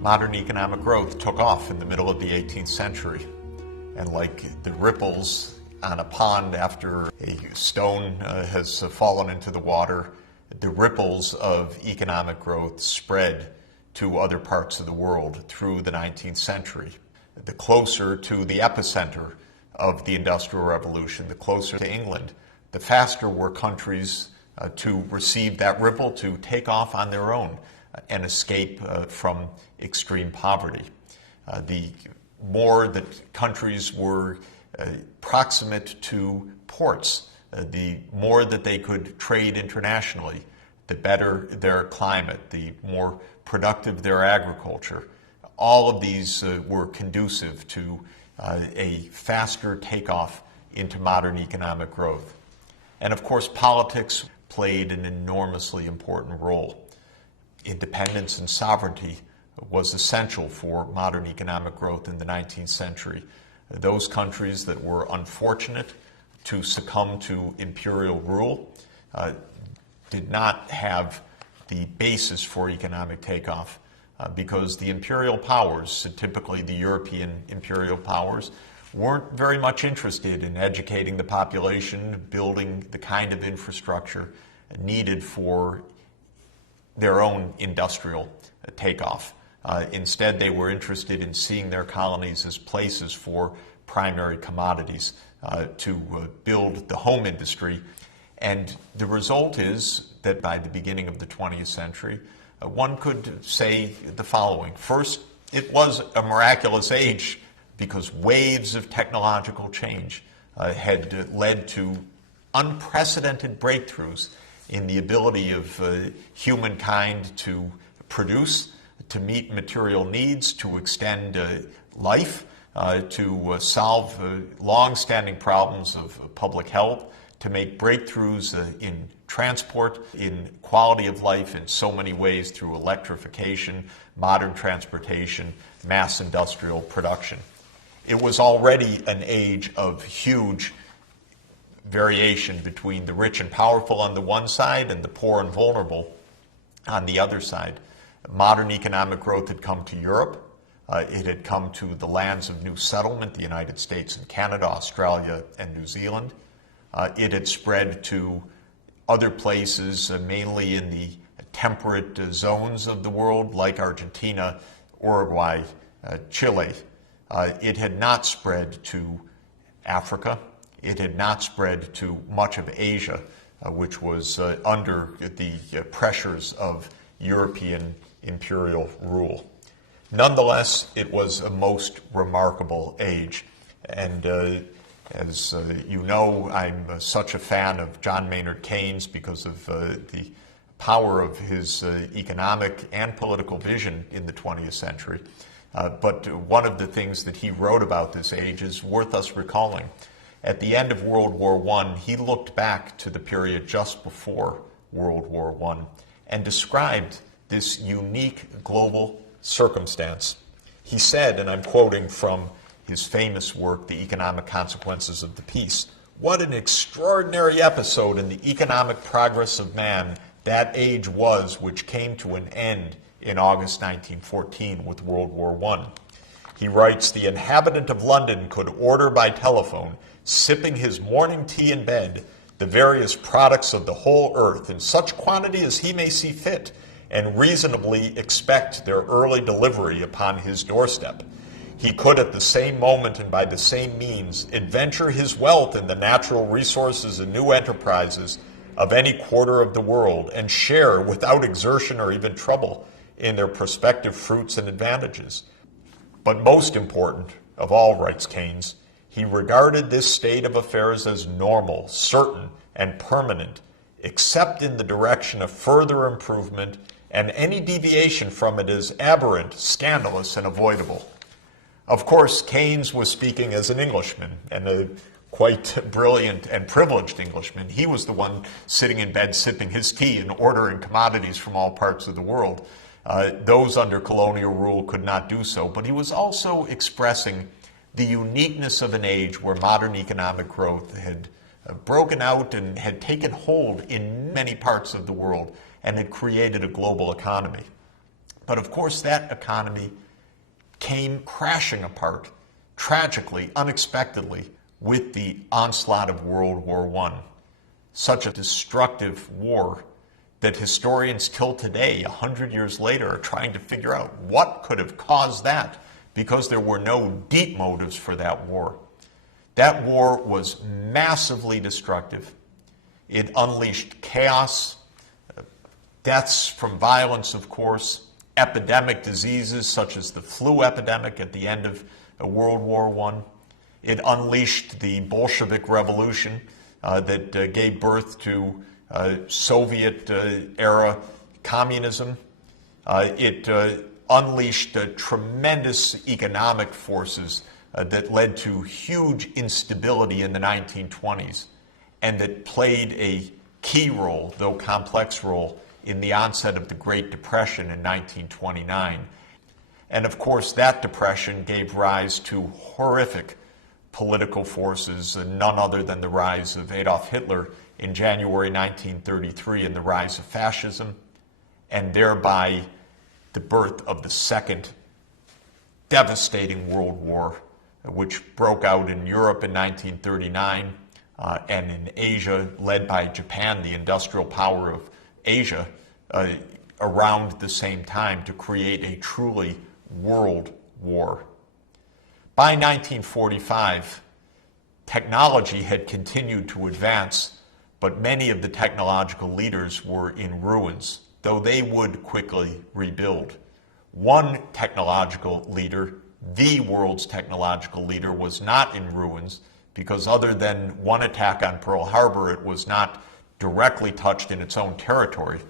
Modern economic growth took off in the middle of the 18th century. And like the ripples on a pond after a stone has fallen into the water, the ripples of economic growth spread to other parts of the world through the 19th century. The closer to the epicenter of the Industrial Revolution, the closer to England, the faster were countries to receive that ripple, to take off on their own and escape from extreme poverty. The more that countries were proximate to ports, the more that they could trade internationally, the better their climate, the more productive their agriculture. All of these were conducive to a faster takeoff into modern economic growth. And of course, politics played an enormously important role. Independence and sovereignty was essential for modern economic growth in the 19th century. Those countries that were unfortunate to succumb to imperial rule did not have the basis for economic takeoff because the imperial powers, typically the European imperial powers, weren't very much interested in educating the population, building the kind of infrastructure needed for their own industrial takeoff. Instead, they were interested in seeing their colonies as places for primary commodities to build the home industry. And the result is that by the beginning of the 20th century, one could say the following. First, it was a miraculous age because waves of technological change had led to unprecedented breakthroughs in the ability of humankind to produce, to meet material needs, to extend life, to solve long-standing problems of public health, to make breakthroughs in transport, in quality of life in so many ways through electrification, modern transportation, mass industrial production. It was already an age of huge variation between the rich and powerful on the one side and the poor and vulnerable on the other side. Modern economic growth had come to Europe. It had come to the lands of new settlement, the United States and Canada, Australia and New Zealand. It had spread to other places, mainly in the temperate zones of the world, like Argentina, Uruguay, Chile. It had not spread to Africa. It had not spread to much of Asia, which was under the pressures of European imperial rule. Nonetheless, it was a most remarkable age. And as you know, I'm such a fan of John Maynard Keynes because of the power of his economic and political vision in the 20th century. But one of the things that he wrote about this age is worth us recalling. At the end of World War I, he looked back to the period just before World War I and described this unique global circumstance. He said, and I'm quoting from his famous work, The Economic Consequences of the Peace, "What an extraordinary episode in the economic progress of man that age was which came to an end in August 1914 with World War I." He writes, "The inhabitant of London could order by telephone, sipping his morning tea in bed, the various products of the whole earth in such quantity as he may see fit, and reasonably expect their early delivery upon his doorstep. He could at the same moment and by the same means adventure his wealth in the natural resources and new enterprises of any quarter of the world, and share without exertion or even trouble in their prospective fruits and advantages. But most important of all," writes Keynes, "he regarded this state of affairs as normal, certain, and permanent, except in the direction of further improvement, and any deviation from it as aberrant, scandalous, and avoidable." Of course, Keynes was speaking as an Englishman, and a quite brilliant and privileged Englishman. He was the one sitting in bed sipping his tea and ordering commodities from all parts of the world. Those under colonial rule could not do so, but he was also expressing the uniqueness of an age where modern economic growth had broken out and had taken hold in many parts of the world and had created a global economy. But of course, that economy came crashing apart, tragically, unexpectedly, with the onslaught of World War I. Such a destructive war that historians till today, 100 years later, are trying to figure out what could have caused that, because there were no deep motives for that war. That war was massively destructive. It unleashed chaos, deaths from violence, of course, epidemic diseases such as the flu epidemic at the end of World War I. It unleashed the Bolshevik Revolution that gave birth to Soviet-era communism. It unleashed tremendous economic forces that led to huge instability in the 1920s and that played a key role, though complex role, in the onset of the Great Depression in 1929. And of course, that depression gave rise to horrific political forces, none other than the rise of Adolf Hitler in January 1933 and the rise of fascism, and thereby the birth of the second devastating world war, which broke out in Europe in 1939 and in Asia, led by Japan, the industrial power of Asia, around the same time to create a truly world war. By 1945, technology had continued to advance, but many of the technological leaders were in ruins, though they would quickly rebuild. One technological leader, the world's technological leader, was not in ruins because other than one attack on Pearl Harbor, it was not directly touched in its own territory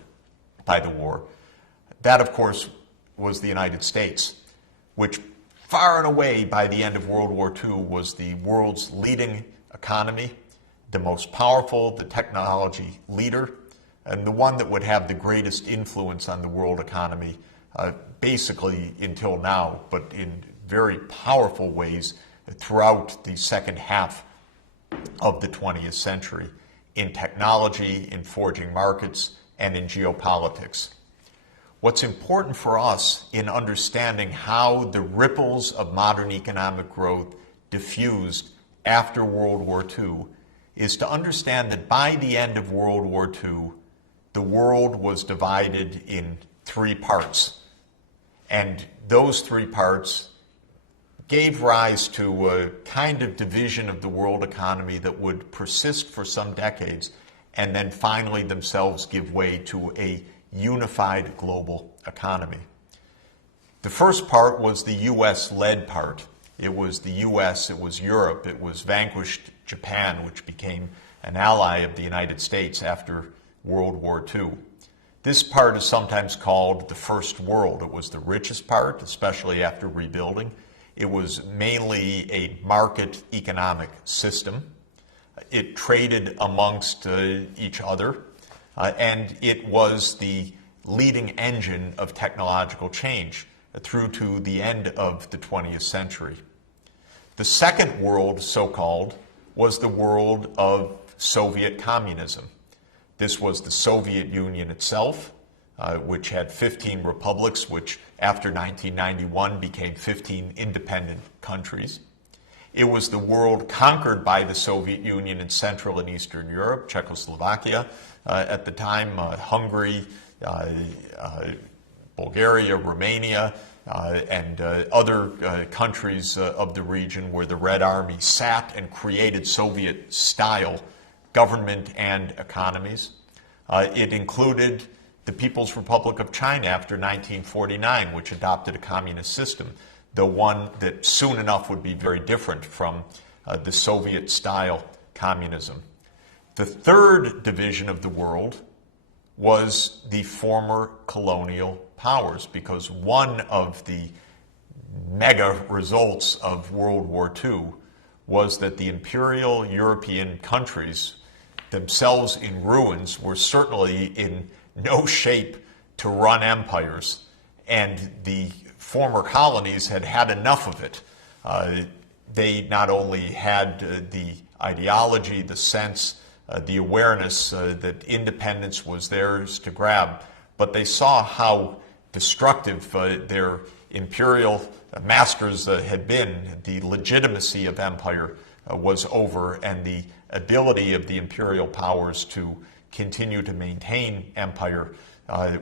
by the war. That, of course, was the United States, which far and away by the end of World War II was the world's leading economy, the most powerful, the technology leader, and the one that would have the greatest influence on the world economy basically until now, but in very powerful ways throughout the second half of the 20th century in technology, in forging markets, and in geopolitics. What's important for us in understanding how the ripples of modern economic growth diffused after World War II is to understand that by the end of World War II, the world was divided in three parts. And those three parts gave rise to a kind of division of the world economy that would persist for some decades and then finally themselves give way to a unified global economy. The first part was the U.S.-led part. It was the U.S., it was Europe, it was vanquished Japan, which became an ally of the United States after World War II. This part is sometimes called the First World. It was the richest part, especially after rebuilding. It was mainly a market economic system. It traded amongst each other, and it was the leading engine of technological change through to the end of the 20th century. The second world, so-called, was the world of Soviet communism. This was the Soviet Union itself, which had 15 republics, which after 1991 became 15 independent countries. It was the world conquered by the Soviet Union in Central and Eastern Europe, Czechoslovakia at the time, Hungary, Bulgaria, Romania, and other countries of the region where the Red Army sat and created Soviet-style government and economies. It included the People's Republic of China after 1949, which adopted a communist system, the one that soon enough would be very different from the Soviet-style communism. The third division of the world was the former colonial powers, because one of the mega results of World War II was that the imperial European countries, themselves in ruins, were certainly in no shape to run empires, and the former colonies had had enough of it. They not only had the ideology, the sense, the awareness that independence was theirs to grab, but they saw how destructive their imperial masters had been. The legitimacy of empire was over, and the ability of the imperial powers to continue to maintain empire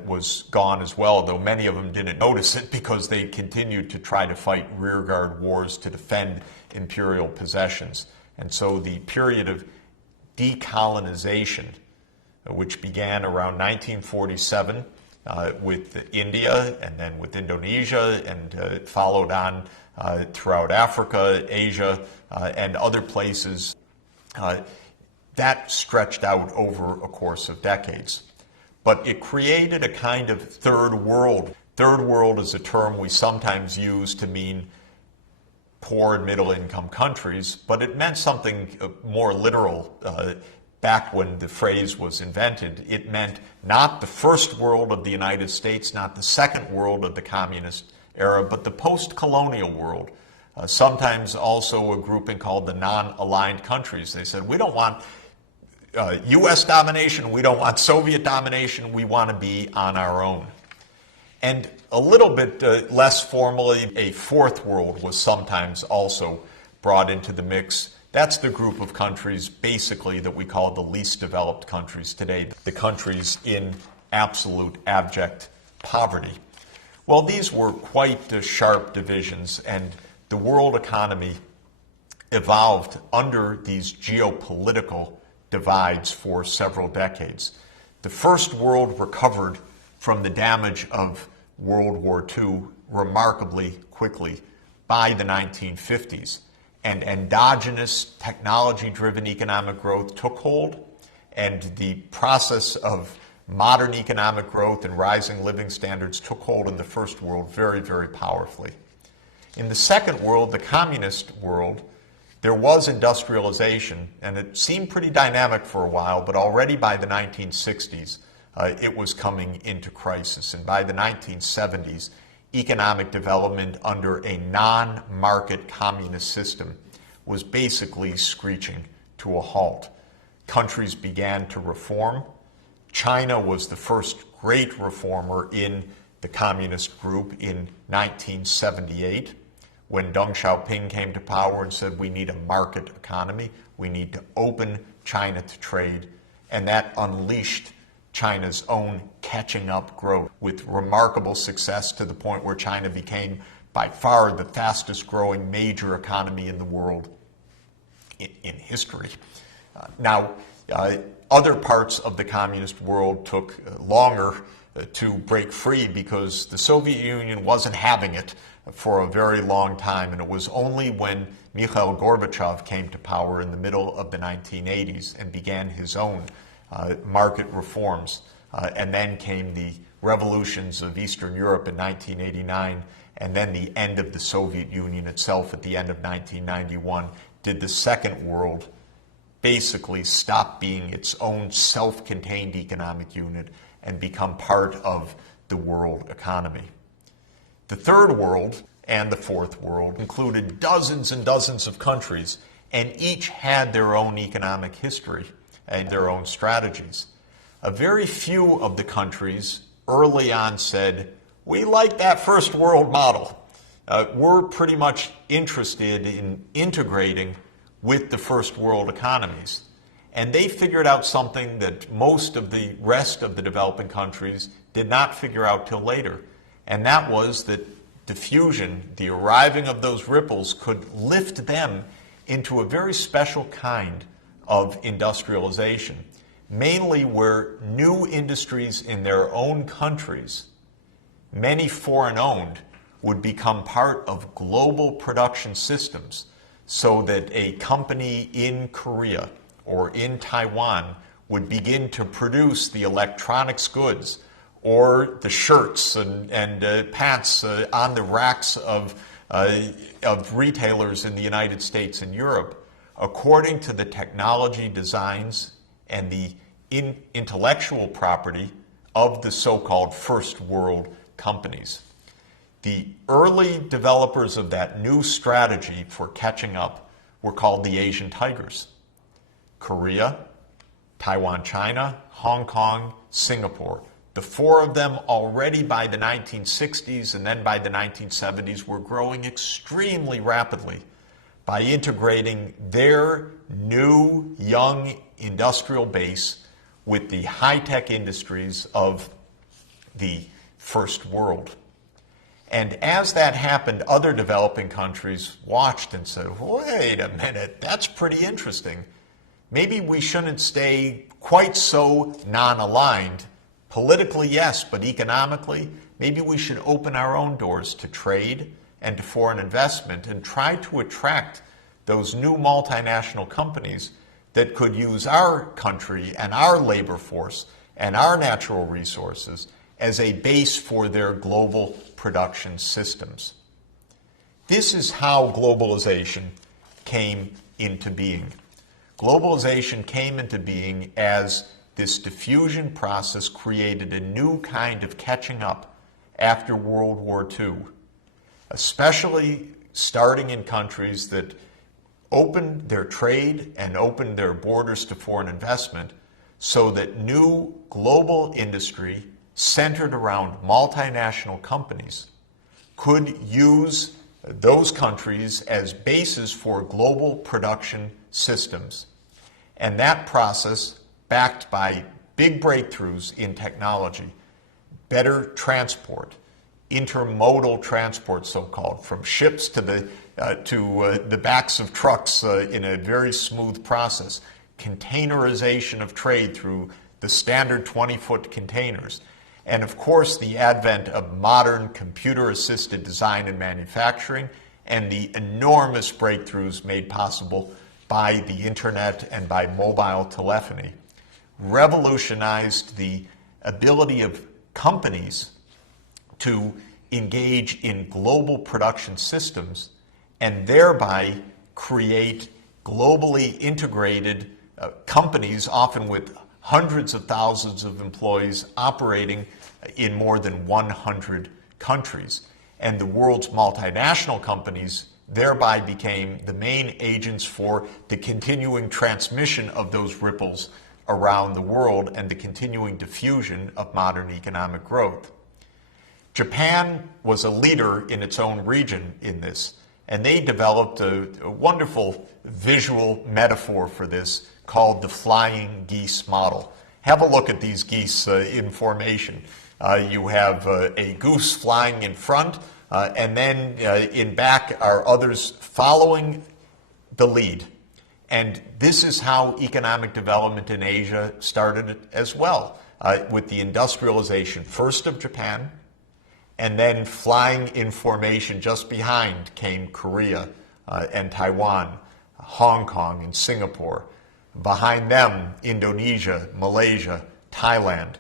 was gone as well, though many of them didn't notice it because they continued to try to fight rearguard wars to defend imperial possessions. And so the period of decolonization, which began around 1947 with India and then with Indonesia, and followed on throughout Africa, Asia, and other places, that stretched out over a course of decades. But it created a kind of third world. Third world is a term we sometimes use to mean poor and middle income countries, but it meant something more literal back when the phrase was invented. It meant not the first world of the United States, not the second world of the communist era, but the post-colonial world. Sometimes also a grouping called the non-aligned countries. They said, we don't want U.S. domination, we don't want Soviet domination, we want to be on our own. And a little bit less formally, a fourth world was sometimes also brought into the mix. That's the group of countries basically that we call the least developed countries today, the countries in absolute abject poverty. Well, these were quite sharp divisions, and the world economy evolved under these geopolitical divides for several decades. The first world recovered from the damage of World War II remarkably quickly by the 1950s, and endogenous technology-driven economic growth took hold, and the process of modern economic growth and rising living standards took hold in the first world very, very powerfully. In the second world, the communist world, there was industrialization, and it seemed pretty dynamic for a while, but already by the 1960s, it was coming into crisis. And by the 1970s, economic development under a non-market communist system was basically screeching to a halt. Countries began to reform. China was the first great reformer in the communist group in 1978. When Deng Xiaoping came to power and said we need a market economy, we need to open China to trade, and that unleashed China's own catching up growth with remarkable success to the point where China became by far the fastest growing major economy in the world in history. Now, other parts of the communist world took longer to break free because the Soviet Union wasn't having it for a very long time, and it was only when Mikhail Gorbachev came to power in the middle of the 1980s and began his own market reforms, and then came the revolutions of Eastern Europe in 1989, and then the end of the Soviet Union itself at the end of 1991, did the second world basically stop being its own self-contained economic unit and become part of the world economy. The third world and the fourth world included dozens and dozens of countries, and each had their own economic history and their own strategies. A very few of the countries early on said, we like that first world model. We're pretty much interested in integrating with the first world economies. And they figured out something that most of the rest of the developing countries did not figure out till later. And that was that diffusion, the arriving of those ripples, could lift them into a very special kind of industrialization, mainly where new industries in their own countries, many foreign-owned, would become part of global production systems, so that a company in Korea or in Taiwan would begin to produce the electronics goods or the shirts and pants on the racks of retailers in the United States and Europe, according to the technology designs and the intellectual property of the so-called first world companies. The early developers of that new strategy for catching up were called the Asian Tigers. Korea, Taiwan, China, Hong Kong, Singapore. The four of them already by the 1960s and then by the 1970s were growing extremely rapidly by integrating their new, young industrial base with the high-tech industries of the first world. And as that happened, other developing countries watched and said, wait a minute, that's pretty interesting. Maybe we shouldn't stay quite so non-aligned. Politically, yes, but economically, maybe we should open our own doors to trade and to foreign investment and try to attract those new multinational companies that could use our country and our labor force and our natural resources as a base for their global production systems. This is how globalization came into being. Globalization came into being as this diffusion process created a new kind of catching up after World War II, especially starting in countries that opened their trade and opened their borders to foreign investment so that new global industry centered around multinational companies could use those countries as bases for global production systems. And that process, backed by big breakthroughs in technology, better transport, intermodal transport so-called, from ships to the backs of trucks in a very smooth process, containerization of trade through the standard 20-foot containers, and of course the advent of modern computer-assisted design and manufacturing and the enormous breakthroughs made possible by the internet and by mobile telephony, revolutionized the ability of companies to engage in global production systems and thereby create globally integrated companies, often with hundreds of thousands of employees operating in more than 100 countries. And the world's multinational companies thereby became the main agents for the continuing transmission of those ripples around the world and the continuing diffusion of modern economic growth. Japan was a leader in its own region in this, and they developed a wonderful visual metaphor for this called the flying geese model. Have a look at these geese in formation. You have a goose flying in front, and then in back are others following the lead. And this is how economic development in Asia started as well, with the industrialization first of Japan, and then flying in formation just behind came Korea and Taiwan, Hong Kong and Singapore. Behind them, Indonesia, Malaysia, Thailand.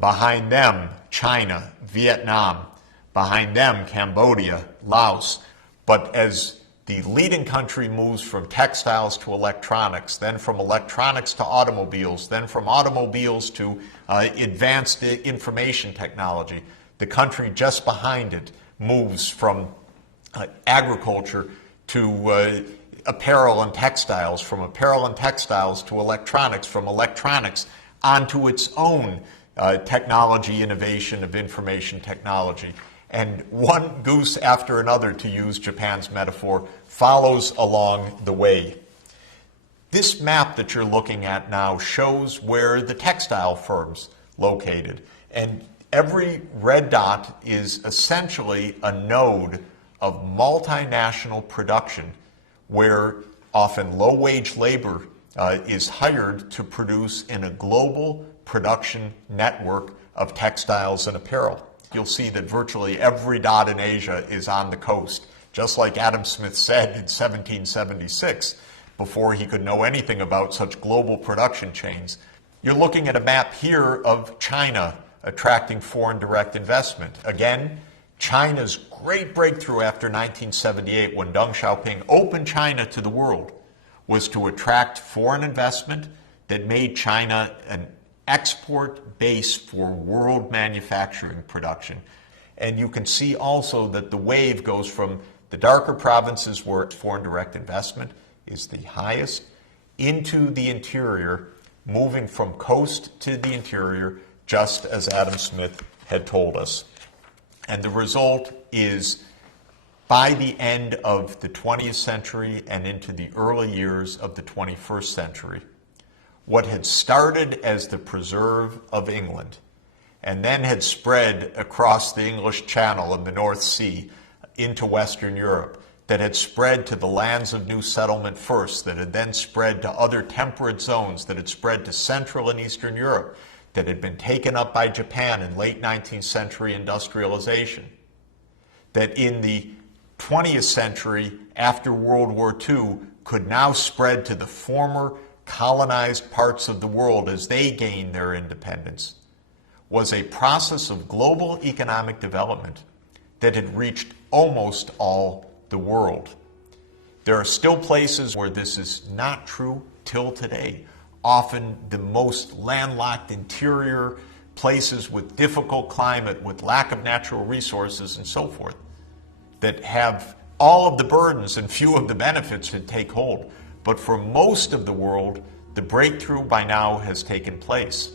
Behind them, China, Vietnam. Behind them, Cambodia, Laos. But as the leading country moves from textiles to electronics, then from electronics to automobiles, then from automobiles to advanced information technology, the country just behind it moves from agriculture to apparel and textiles, from apparel and textiles to electronics, from electronics onto its own technology innovation of information technology. And one goose after another, to use Japan's metaphor, follows along the way. This map that you're looking at now shows where the textile firms located. And every red dot is essentially a node of multinational production where often low-wage labor is hired to produce in a global production network of textiles and apparel. You'll see that virtually every dot in Asia is on the coast, just like Adam Smith said in 1776, before he could know anything about such global production chains. You're looking at a map here of China attracting foreign direct investment. Again, China's great breakthrough after 1978, when Deng Xiaoping opened China to the world, was to attract foreign investment that made China an export base for world manufacturing production. And you can see also that the wave goes from the darker provinces where foreign direct investment is the highest into the interior, moving from coast to the interior just as Adam Smith had told us. And the result is, by the end of the 20th century and into the early years of the 21st century, what had started as the preserve of England and then had spread across the English Channel and the North Sea into Western Europe, that had spread to the lands of New Settlement first, that had then spread to other temperate zones, that had spread to Central and Eastern Europe, that had been taken up by Japan in late 19th century industrialization, that in the 20th century, after World War II, could now spread to the former colonized parts of the world as they gained their independence, was a process of global economic development that had reached almost all the world. There are still places where this is not true till today. Often the most landlocked interior places with difficult climate, with lack of natural resources and so forth, that have all of the burdens and few of the benefits to take hold. But for most of the world, the breakthrough by now has taken place.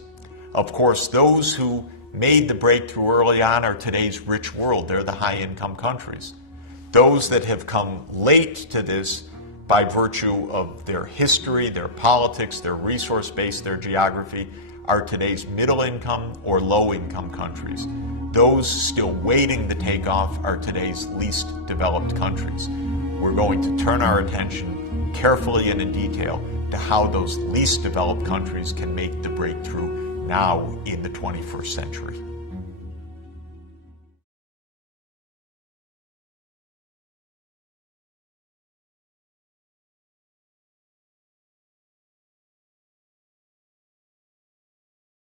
Of course, those who made the breakthrough early on are today's rich world. They're the high-income countries. Those that have come late to this by virtue of their history, their politics, their resource base, their geography, are today's middle-income or low-income countries. Those still waiting to take off are today's least developed countries. We're going to turn our attention carefully and in detail to how those least developed countries can make the breakthrough now in the 21st century.